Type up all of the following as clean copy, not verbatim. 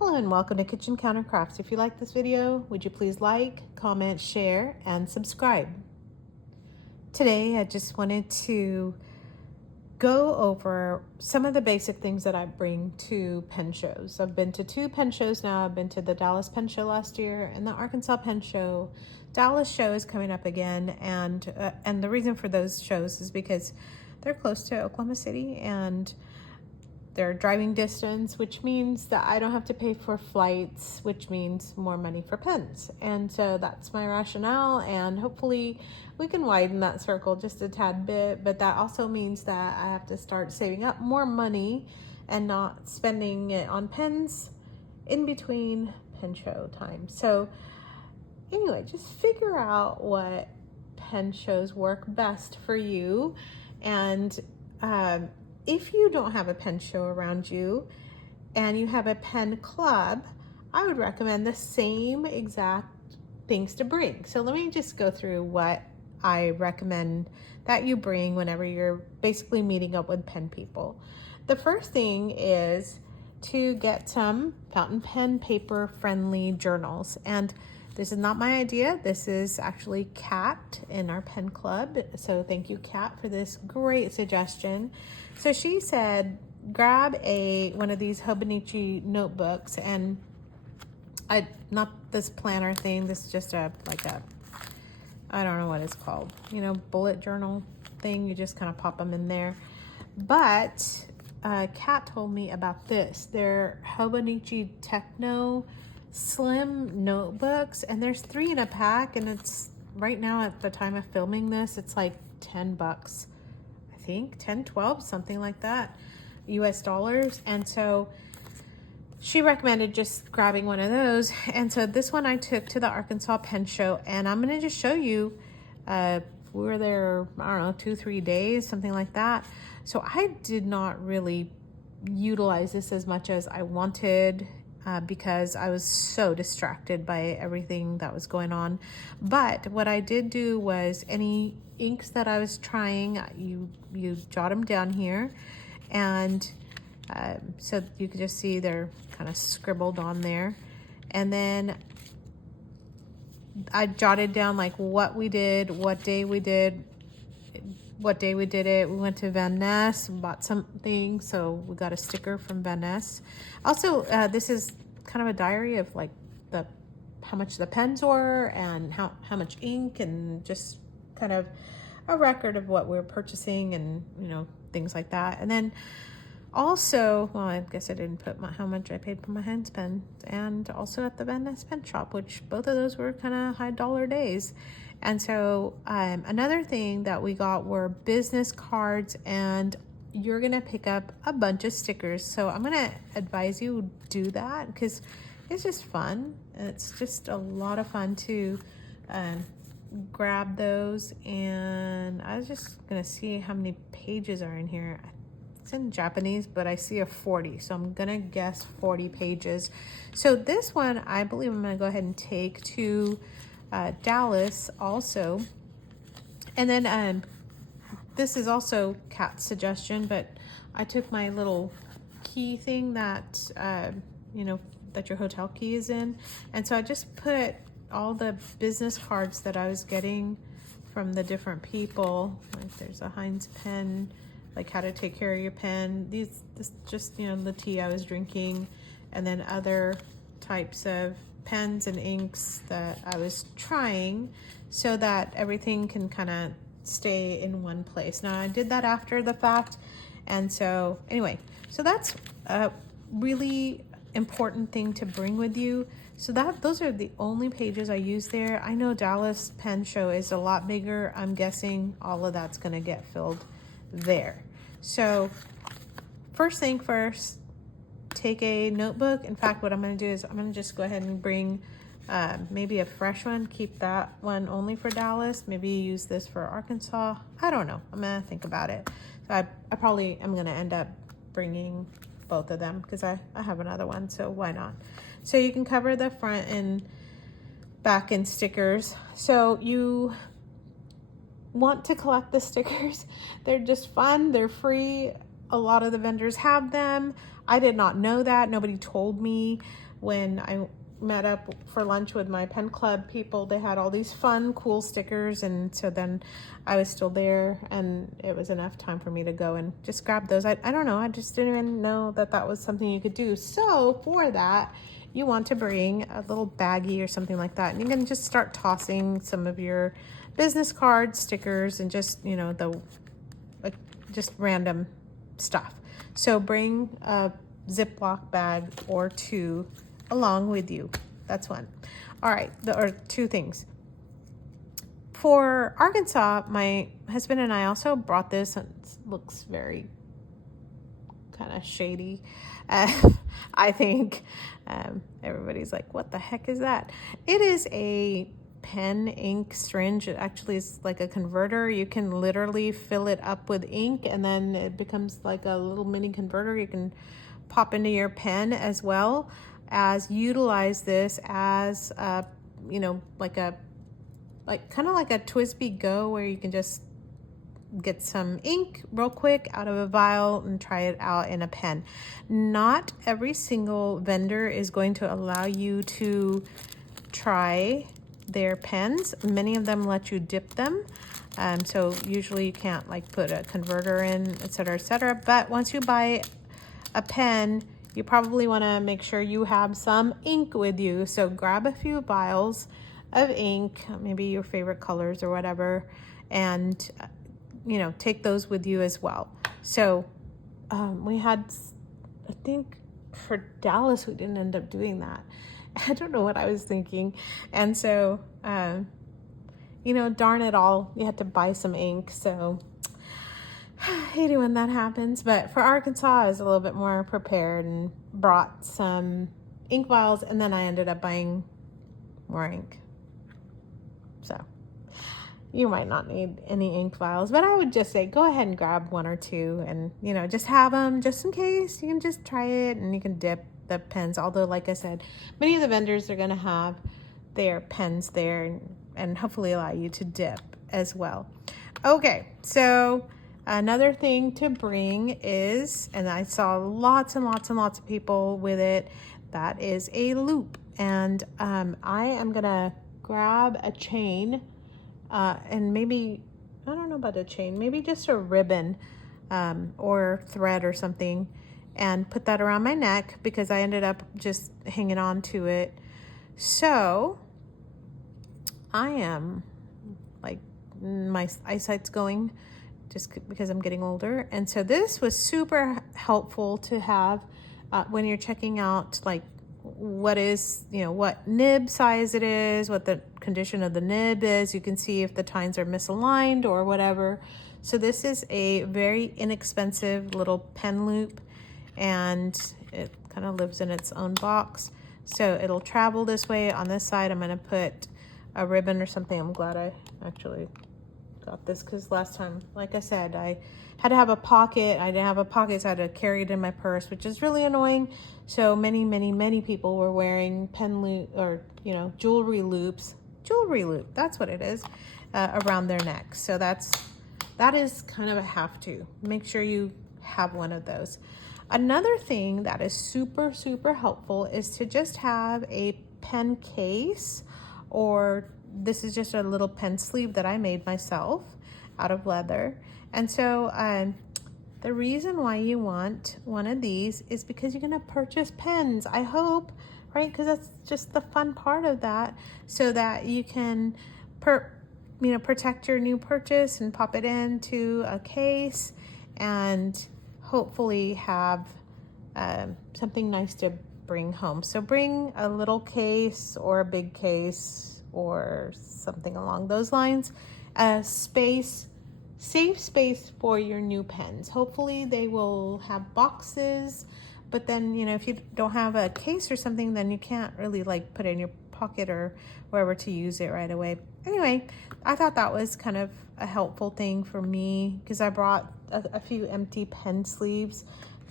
Hello and welcome to Kitchen Counter Crafts. If you like this video, would you please like, comment, share, and subscribe. Today I just wanted to go over some of the basic things that I bring to pen shows. I've been to 2 pen shows now. I've been to the Dallas Pen Show last year and the Arkansas Pen Show. Dallas show is coming up again, and the reason for those shows is because they're close to Oklahoma City and they're driving distance, which means that I don't have to pay for flights, which means more money for pens. And so that's my rationale, and hopefully we can widen that circle just a tad bit, but that also means that I have to start saving up more money and not spending it on pens in between pen show time. So anyway, just figure out what pen shows work best for you. And if you don't have a pen show around you and you have a pen club, I would recommend the same exact things to bring. So let me just go through what I recommend that you bring whenever you're basically meeting up with pen people. The first thing is to get some fountain pen paper friendly journals. And this is not my idea. This is actually Kat in our pen club. So thank you, Kat, for this great suggestion. So she said, grab one of these Hobonichi notebooks, and not this planner thing. This is just I don't know what it's called. Bullet journal thing. You just kind of pop them in there. But Kat told me about this. They're Hobonichi Techno Slim notebooks, and there's 3 in a pack, and it's right now at the time of filming this, it's like $10. I think 10, 12, something like that, US dollars. And so she recommended just grabbing one of those. And so this one I took to the Arkansas Pen Show, and I'm going to just show you. We were there, I don't know, 2-3 days, something like that. So I did not really utilize this as much as I wanted because I was so distracted by everything that was going on. But what I did do was any inks that I was trying, you jot them down here, and so you can just see they're kind of scribbled on there. And then I jotted down like what we did, what day we did it. We went to Van Ness, bought something, so we got a sticker from Van Ness. Also, this is kind of a diary of like how much the pens were and how much ink, and just kind of a record of what we're purchasing and things like that. And then also, well, I guess I didn't put how much I paid for my Heinz pen, and also at the Van Ness pen shop, which both of those were kind of high dollar days. And so another thing that we got were business cards, and you're gonna pick up a bunch of stickers. So I'm gonna advise you do that because it's just fun. It's just a lot of fun to grab those. And I was just gonna see how many pages are in here. It's in Japanese, but I see a 40, so I'm gonna guess 40 pages. So this one, I believe I'm gonna go ahead and take to Dallas also. And then this is also Kat's suggestion, but I took my little key thing that that your hotel key is in, and so I just put all the business cards that I was getting from the different people. Like there's a Heinz pen, like how to take care of your pen. This just the tea I was drinking, and then other types of pens and inks that I was trying, so that everything can kind of stay in one place. Now I did that after the fact, and so anyway, so that's a really important thing to bring with you. So those are the only pages I use there. I know Dallas Pen Show is a lot bigger. I'm guessing all of that's going to get filled there. So first thing first, take a notebook. In fact, what I'm going to do is I'm going to just go ahead and bring maybe a fresh one. Keep that one only for Dallas. Maybe use this for Arkansas. I don't know. I'm going to think about it. So I probably am going to end up bringing both of them because I have another one, so why not? So you can cover the front and back in stickers. So you want to collect the stickers. They're just fun. They're free. A lot of the vendors have them. I did not know that. Nobody told me. when I met up for lunch with my pen club people, they had all these fun, cool stickers. And so then I was still there, and it was enough time for me to go and just grab those. I don't know. I just didn't even know that that was something you could do. So for that, you want to bring a little baggie or something like that. And you can just start tossing some of your business cards, stickers, and just, you know, just random stuff. So bring a Ziploc bag or two along with you. That's one. All right, or two things. For Arkansas, my husband and I also brought this. It looks very kind of shady. I think everybody's like, what the heck is that? It is a pen ink syringe. It actually is like a converter. You can literally fill it up with ink, and then it becomes like a little mini converter. You can pop into your pen as well as utilize this as you know, like kind of like a TWSBI Go, where you can just get some ink real quick out of a vial and try it out in a pen. Not every single vendor is going to allow you to try their pens. Many of them let you dip them. So usually you can't like put a converter in, etc., etc. But once you buy a pen, you probably want to make sure you have some ink with you. So grab a few vials of ink, maybe your favorite colors or whatever, and you know, take those with you as well. So we had, I think for Dallas, we didn't end up doing that. I don't know what I was thinking. And so, you know, darn it all, you had to buy some ink. So I hate it when that happens. But for Arkansas, I was a little bit more prepared and brought some ink vials, and then I ended up buying more ink. So you might not need any ink vials, but I would just say go ahead and grab one or two, and, you know, just have them just in case. You can just try it, and you can dip the pens. Although, like I said, many of the vendors are going to have their pens there and hopefully allow you to dip as well. Okay, so another thing to bring is, and I saw lots and lots and lots of people with it, that is a loop. And I am going to grab a chain, and maybe, I don't know about a chain, maybe just a ribbon or thread or something, and put that around my neck because I ended up just hanging on to it. So I am like, my eyesight's going just because I'm getting older. And so this was super helpful to have when you're checking out like what is, you know, what nib size it is, what the condition of the nib is. You can see if the tines are misaligned or whatever. So this is a very inexpensive little pen loop, and it kind of lives in its own box. So it'll travel this way. On this side, I'm going to put a ribbon or something. I'm glad I actually got this, because last time, like I said, I had to have a pocket. I didn't have a pocket, so I had to carry it in my purse, which is really annoying. So many people were wearing pen loop, or, you know, jewelry loop, that's what it is, around their neck. So that is kind of a have to. Make sure you have one of those. Another thing that is super, super helpful is to just have a pen case, or this is just a little pen sleeve that I made myself out of leather. And so the reason why you want one of these is because you're going to purchase pens, I hope, right? Because that's just the fun part of that, so that you can protect your new purchase and pop it into a case, and hopefully have something nice to bring home. So bring a little case or a big case or something along those lines. Safe space for your new pens. Hopefully they will have boxes, but then, you know, if you don't have a case or something, then you can't really like put it in your pocket or wherever to use it right away. Anyway, I thought that was kind of a helpful thing for me, because I brought a few empty pen sleeves.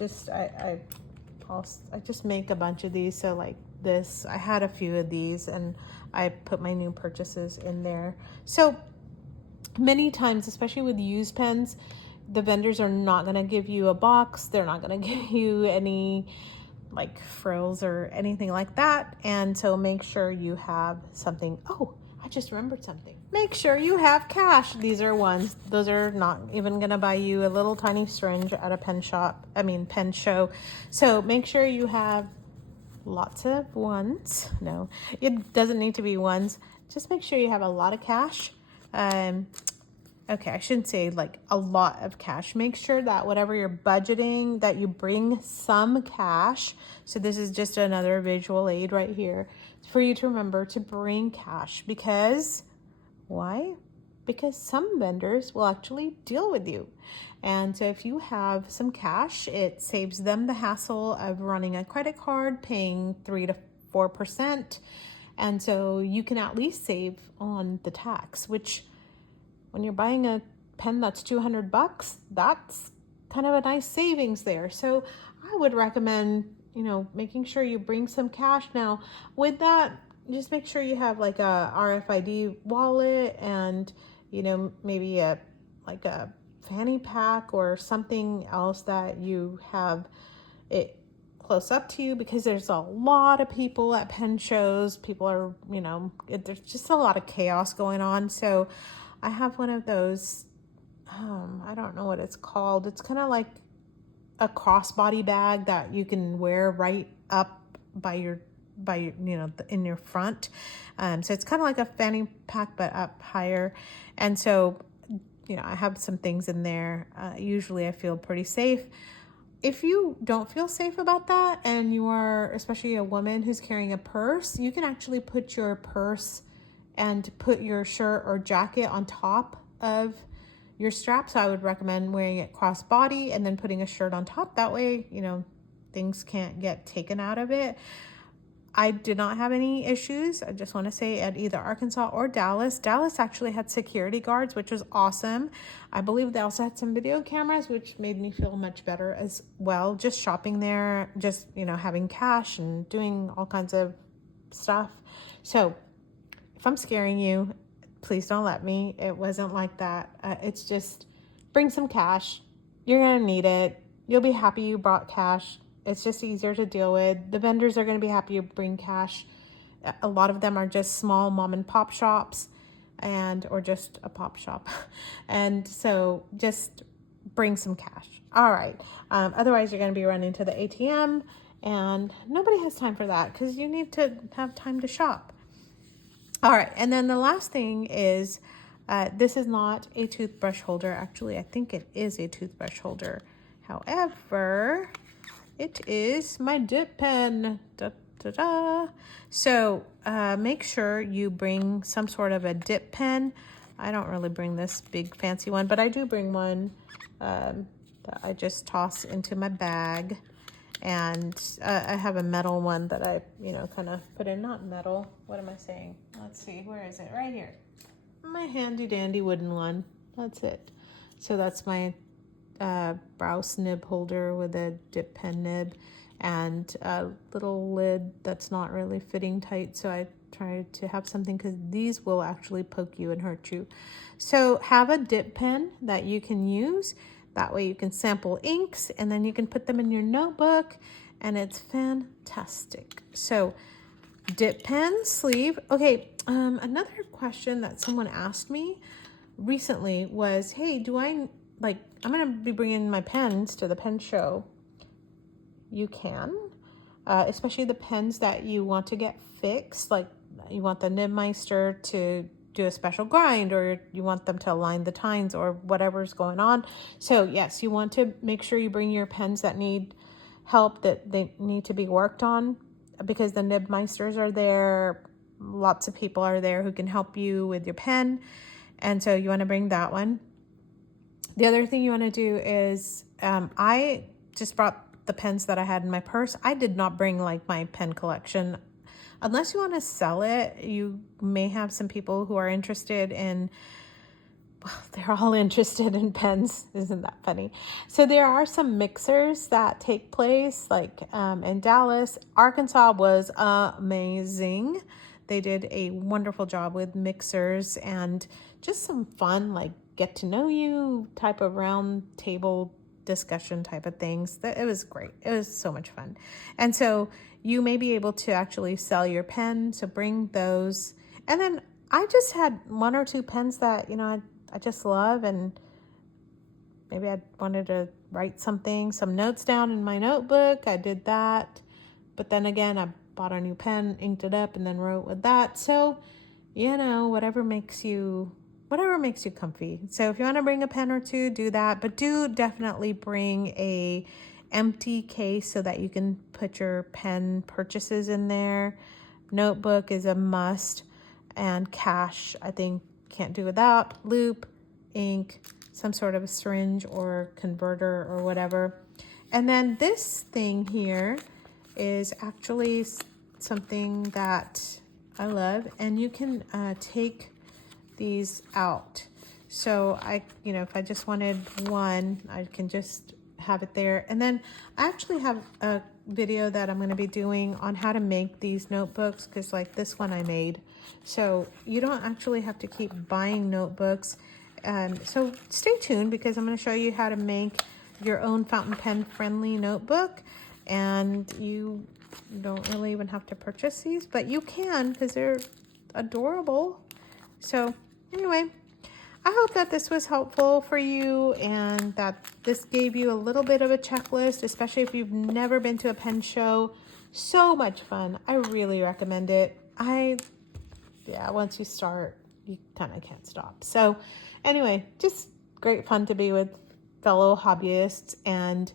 I just make a bunch of these. So like this, I had a few of these, and I put my new purchases in there. So many times, especially with used pens, the vendors are not going to give you a box. They're not going to give you any like frills or anything like that. And so make sure you have something. Oh, I just remembered something. Make sure you have cash. These are ones. Those are not even gonna buy you a little tiny syringe at a pen show. So make sure you have lots of ones. No, it doesn't need to be ones. Just make sure you have a lot of cash. Okay, I shouldn't say like a lot of cash. Make sure that whatever you're budgeting, that you bring some cash. So this is just another visual aid right here for you to remember to bring cash. Because why? Because some vendors will actually deal with you. And so if you have some cash, it saves them the hassle of running a credit card, paying 3 to 4%. And so you can at least save on the tax, which when you're buying a pen that's $200, that's kind of a nice savings there. So I would recommend, making sure you bring some cash. Now with that, just make sure you have like a RFID wallet and, maybe a fanny pack or something else that you have it close up to you, because there's a lot of people at pen shows. People are, there's just a lot of chaos going on. So I have one of those, I don't know what it's called. It's kind of like a crossbody bag that you can wear right up by your in your front. So it's kind of like a fanny pack, but up higher. And so, I have some things in there. Usually I feel pretty safe. If you don't feel safe about that, and you are especially a woman who's carrying a purse, you can actually put your purse and put your shirt or jacket on top of your strap. So I would recommend wearing it crossbody and then putting a shirt on top. That way, things can't get taken out of it. I did not have any issues. I just want to say at either Arkansas or Dallas. Dallas actually had security guards, which was awesome. I believe they also had some video cameras, which made me feel much better as well. Just shopping there, just, having cash and doing all kinds of stuff. So if I'm scaring you, please don't let me. It wasn't like that. It's just bring some cash. You're going to need it. You'll be happy you brought cash. It's just easier to deal with. The vendors are going to be happy you bring cash. A lot of them are just small mom and pop shops or just a pop shop. And so just bring some cash. All right. Otherwise, you're going to be running to the ATM, and nobody has time for that because you need to have time to shop. All right. And then the last thing is, this is not a toothbrush holder. Actually, I think it is a toothbrush holder. However, it is my dip pen. Da, da, da. So make sure you bring some sort of a dip pen. I don't really bring this big fancy one, but I do bring one that I just toss into my bag. And I have a metal one that I, kind of put in. Not metal. What am I saying? Let's see. Where is it? Right here. My handy dandy wooden one. That's it. So that's my Browse nib holder with a dip pen nib and a little lid that's not really fitting tight. So I try to have something, because these will actually poke you and hurt you. So have a dip pen that you can use. That way you can sample inks and then you can put them in your notebook, and it's fantastic. So dip pen, sleeve. Okay, another question that someone asked me recently was, hey, I'm going to be bringing my pens to the pen show. You can, especially the pens that you want to get fixed, like you want the Nibmeister to do a special grind, or you want them to align the tines or whatever's going on. So yes, you want to make sure you bring your pens that need help, that they need to be worked on, because the Nibmeisters are there. Lots of people are there who can help you with your pen. And so you want to bring that one. The other thing you want to do is, I just brought the pens that I had in my purse. I did not bring like my pen collection. Unless you want to sell it, you may have some people who are interested in, well, they're all interested in pens. Isn't that funny? So there are some mixers that take place like in Dallas. Arkansas was amazing. They did a wonderful job with mixers and just some fun, like get to know you type of round table discussion type of things. It was great. It was so much fun. And so you may be able to actually sell your pen. So bring those. And then I just had 1 or 2 pens that, you know, I just love, and maybe I wanted to write some notes down in my notebook. I did that. But then again, I bought a new pen, inked it up, and then wrote with that. So, you know, whatever makes you comfy. So if you want to bring a pen or 2, do that. But do definitely bring a empty case so that you can put your pen purchases in there. Notebook is a must. And cash, I think, can't do without. Loop, ink, some sort of a syringe or converter or whatever. And then this thing here is actually something that I love. And you can take these out. So if I just wanted one, I can just have it there. And then I actually have a video that I'm going to be doing on how to make these notebooks, because like this one I made. So you don't actually have to keep buying notebooks. So stay tuned, because I'm going to show you how to make your own fountain pen friendly notebook. And you don't really even have to purchase these, but you can, because they're adorable. So anyway, I hope that this was helpful for you, and that this gave you a little bit of a checklist, especially if you've never been to a pen show. So much fun. I really recommend it. Once you start, you kind of can't stop. So anyway, just great fun to be with fellow hobbyists and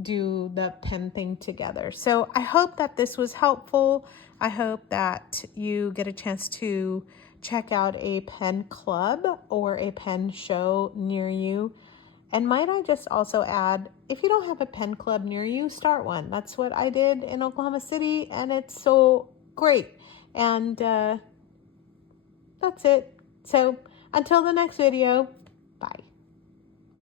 do the pen thing together. So I hope that this was helpful. I hope that you get a chance to check out a pen club or a pen show near you. And might I just also add, if you don't have a pen club near you, start one. That's what I did in Oklahoma City, and it's so great. And that's it. So until the next video,